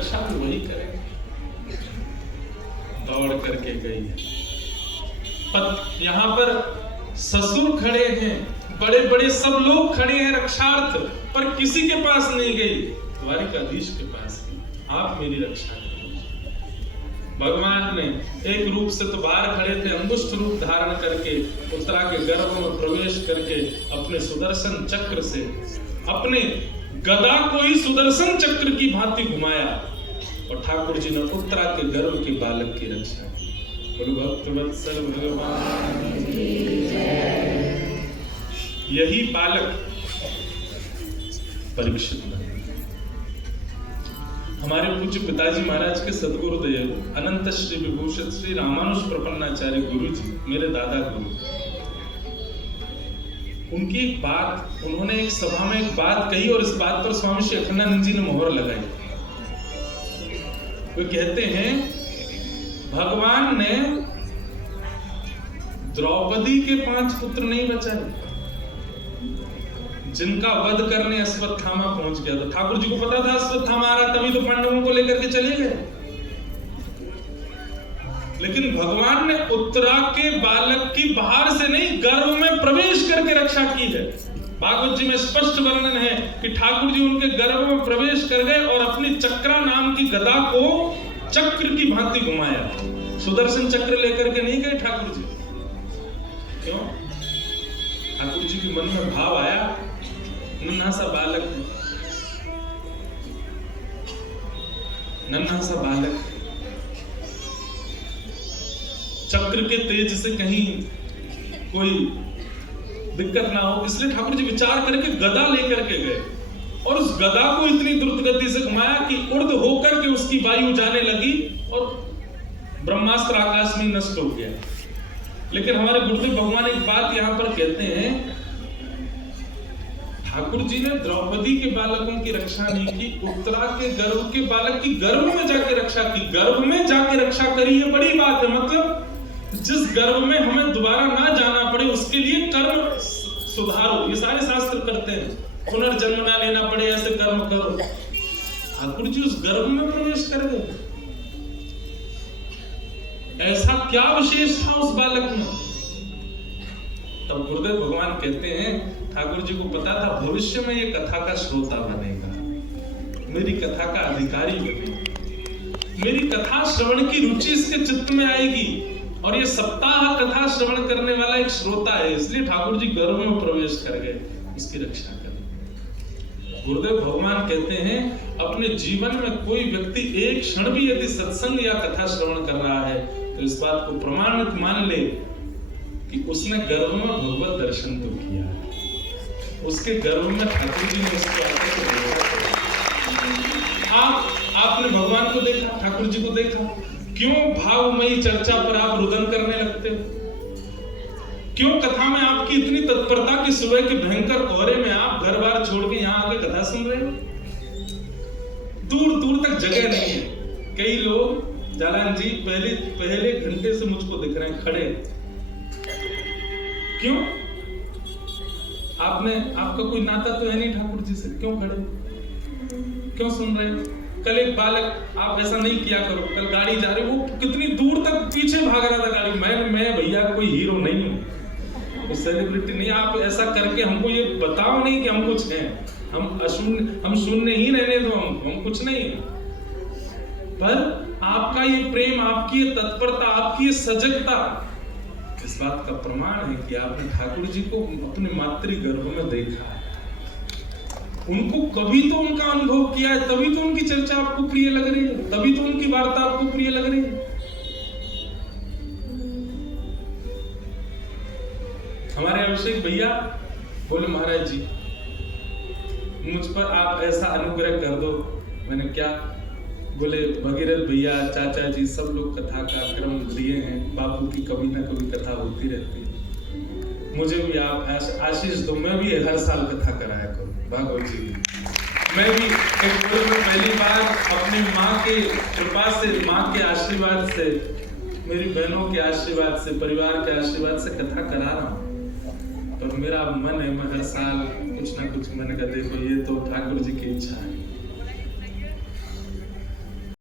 रक्षा भी वही करेंगे। दौड़ करके गई है। यहाँ पर ससुर खड़े हैं, बड़े बड़े सब लोग खड़े हैं रक्षार्थ, पर किसी के पास नहीं गई, द्वारिकाधीश के पास गई। आप मेरी रक्षा करें। भगवान ने एक रूप से तो बाहर खड़े थे, अंगुष्ठ रूप धारण करके उत्तरा के गर्भ में प्रवेश करके अपने सुदर्शन चक्र से अपने गदा को ही सुदर्शन चक्र की भांति घुमाया और ठाकुर जी ने उत्तरा के गर्भ के बालक की रक्षा की। बोलो भक्तवत्सल भगवान की जय। यही बालक परीक्षित बने। हमारे पूज्य पिताजी महाराज के सदगुरुदेव अनंत श्री विभूषित श्री रामानुज प्रपन्नाचार्य गुरु जी, मेरे दादा गुरु, उनकी एक बात, उन्होंने एक सभा में एक बात कही और इस बात पर स्वामी श्री अखंडानंद जी ने मोहर लगाई। वे कहते हैं, भगवान ने द्रौपदी के 5 पुत्र नहीं बचाए जिनका वध करने अश्वत्थामा पहुंच गया था। ठाकुर जी को पता था अश्वत्थामा आ रहा, तभी तो पांडवों को लेकर के चले गए। लेकिन भगवान ने उत्तरा के बालक की बाहर से नहीं, गर्भ में प्रवेश करके रक्षा की है। भागवत जी में स्पष्ट वर्णन है कि ठाकुर जी उनके गर्भ में प्रवेश कर गए और अपनी चक्रा नाम की गदा को चक्र की भांति घुमाया। सुदर्शन चक्र लेकर के नहीं गए ठाकुर जी। क्यों? ठाकुर जी के मन में भाव आया, नन्हा सा बालक है, नन्हा सा बालक, चक्र के तेज से कहीं कोई दिक्कत ना हो, इसलिए ठाकुर जी विचार करके गदा लेकर के गए और उस गदा को इतनी द्रुत गति से घुमाया कि उर्ध होकर के उसकी वायु जाने लगी और ब्रह्मास्त्र आकाश में नष्ट हो गया। लेकिन हमारे गुरुदेव भगवान एक बात यहां पर कहते हैं, ठाकुर जी ने द्रौपदी के बालकों की रक्षा नहीं की, उत्तरा के गर्भ के बालक की गर्भ में जाके रक्षा की। गर्भ में जाके रक्षा करी, ये बड़ी बात है। मतलब जिस गर्भ में हमें दोबारा ना जाना पड़े उसके लिए कर्म सुधारो, ये सारे शास्त्र करते हैं। पुनर्जन्म ना लेना पड़े, ऐसे कर्म करो। ठाकुर जी उस गर्भ में प्रवेश कर गए। ऐसा क्या विशेष था उस बालक में? तब गुरुदेव भगवान कहते हैं, ठाकुर जी को पता था भविष्य में ये कथा का श्रोता बनेगा, मेरी कथा का अधिकारी बनेगा, मेरी कथा श्रवण की रुचि इसके चित्त में आएगी और ये सप्ताह कथा श्रवण करने वाला एक श्रोता है, इसलिए ठाकुर जी गर्भ में प्रवेश कर गए, इसकी रक्षा करें। गुरुदेव भगवान कहते हैं, अपने जीवन में कोई व्यक्ति एक क्षण भी यदि सत्संग या कथा श्रवण कर रहा है तो इस बात को प्रमाणित मान ले कि उसने गर्भ में भगवत दर्शन तो किया है, उसके गर्भ में ठाकुर जी ने उसको आकर के देखा। आपने भगवान को देखा, ठाकुर जी को देखा, क्यों भावमयी चर्चा पर आप रुदन करने लगते हो? क्यों कथा में आपकी इतनी तत्परता कि सुबह के भयंकर कोहरे में आप घर बार छोड़ के यहाँ आके कथा सुन रहे हो? दूर दूर तक जगह नहीं है। कई लोग, जालान जी पहले घंटे से मुझको दिख रहे हैं खड़े। क्यों? आपका कोई नाता तो है नहीं ठाकुर जी से, क्यों खड़े, क्यों सुन रहे हो? कल एक बालक, आप ऐसा नहीं किया करो, कल गाड़ी जा रही, वो कितनी दूर तक पीछे भाग रहा था गाड़ी। मैं भैया कोई हीरो नहीं हूँ, सेलिब्रिटी नहीं, आप ऐसा करके हमको ये बताओ नहीं कि हम कुछ हैं, हम शून्य ही रहने दो, हम कुछ नहीं है। पर आपका ये प्रेम, आपकी ये तत्परता, आपकी ये सजगता इस बात का प्रमाण है कि आपने ठाकुर जी को अपने मातृ गर्भ में देखा है, उनको कभी तो उनका अनुभव किया है, तभी तो उनकी चर्चा आपको प्रिय लग रही है, तभी तो उनकी वार्ता आपको प्रिय लग रही है। हमारे अभिषेक भैया बोले, महाराज जी मुझ पर आप ऐसा अनुग्रह कर दो। मैंने क्या? बोले, भगीरथ भैया, चाचा जी सब लोग कथा का क्रम लिए हैं, बापू की कभी ना कभी कथा होती रहती है, मुझे भी आप आशीष दो, मैं भी हर साल कथा कराया करूं भागवत जी की। मैं भी पहली बार अपनी माँ के कृपा से, माँ के आशीर्वाद से, मेरी बहनों के आशीर्वाद से, परिवार के आशीर्वाद से कथा करा रहा हूँ। और मेरा मन है, मैं हर साल कुछ ना कुछ, मैंने कहा देखो ये तो ठाकुर जी की इच्छा है,